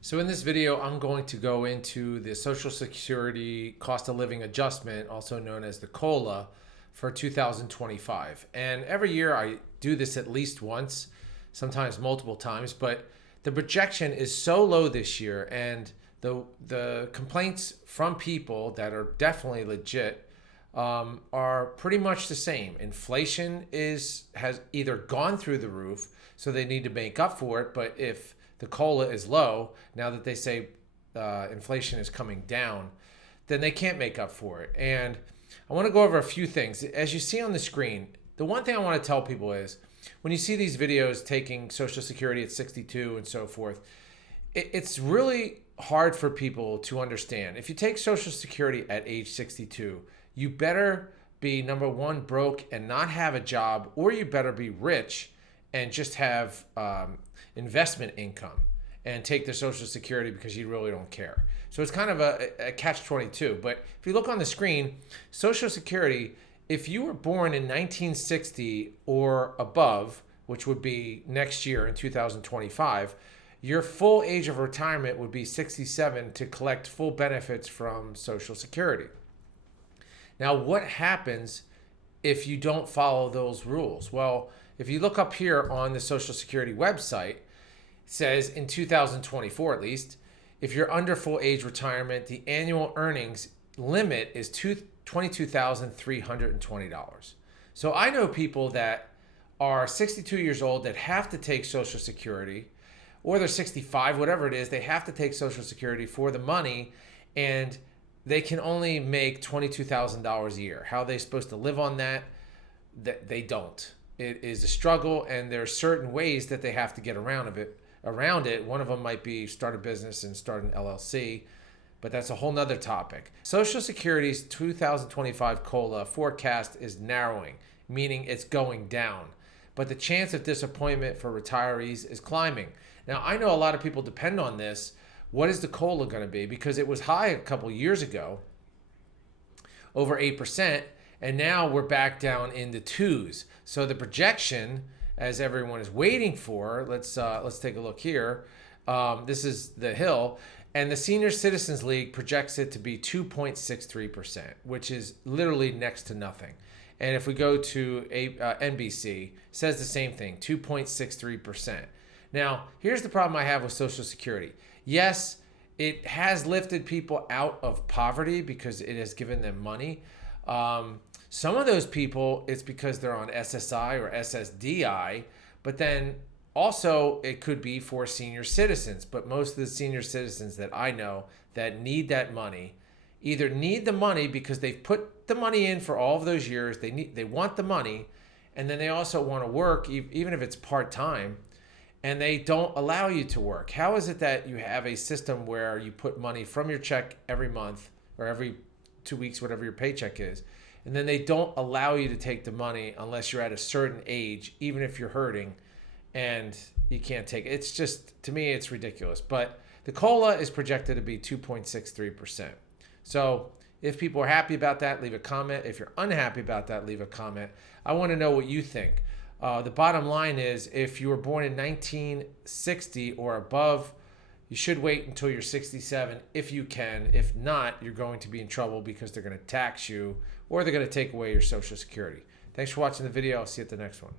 So in this video, I'm going to go into the Social Security cost of living adjustment, also known as the COLA, for 2025. And every year I do this at least once, sometimes multiple times, but the projection is so low this year, and the complaints from people that are definitely legit are pretty much the same. Inflation has either gone through the roof, so they need to make up for it, but if the COLA is low, now that they say inflation is coming down, then they can't make up for it. And I want to go over a few things. As you see on the screen, the one thing I want to tell people is when you see these videos taking Social Security at 62 and so forth, it's really hard for people to understand. If you take Social Security at age 62, you better be, number one, broke and not have a job, or you better be rich and just have investment income and take the Social Security because you really don't care. So it's kind of a catch-22. But if you look on the screen, Social Security, if you were born in 1960 or above, which would be next year in 2025, your full age of retirement would be 67 to collect full benefits from Social Security. Now, what happens if you don't follow those rules? Well, if you look up here on the Social Security website, it says in 2024 at least, if you're under full age retirement, the annual earnings limit is $22,320. So I know people that are 62 years old that have to take Social Security, or they're 65, whatever it is, they have to take Social Security for the money, and they can only make $22,000 a year. How are they supposed to live on that? They don't. It is a struggle, and there are certain ways that they have to get around it. One of them might be start a business and start an LLC, but that's a whole nother topic. Social Security's 2025 COLA forecast is narrowing, meaning it's going down. But the chance of disappointment for retirees is climbing. Now, I know a lot of people depend on this. What is the COLA going to be? Because it was high a couple years ago, over 8%, and now we're back down in the twos. So the projection, as everyone is waiting for, let's take a look here. This is the Hill, and the Senior Citizens League projects it to be 2.63%, which is literally next to nothing. And if we go to NBC, says the same thing, 2.63%. Now, here's the problem I have with Social Security. Yes, it has lifted people out of poverty because it has given them money. Some of those people, it's because they're on SSI or ssdi, but then also it could be for senior citizens. But most of the senior citizens that I know that need that money either need the money because they've put the money in for all of those years. They want the money, and then they also want to work, even if it's part-time, and they don't allow you to work. How is it that you have a system where you put money from your check every month or every 2 weeks, whatever your paycheck is, and then they don't allow you to take the money unless you're at a certain age, even if you're hurting, and you can't take it? It's just, to me, it's ridiculous. But the COLA is projected to be 2.63%. So if people are happy about that, leave a comment. If you're unhappy about that, leave a comment. I want to know what you think. The bottom line is, if you were born in 1960 or above, you should wait until you're 67 if you can. If not, you're going to be in trouble because they're going to tax you, or they're going to take away your Social Security. Thanks for watching the video. I'll see you at the next one.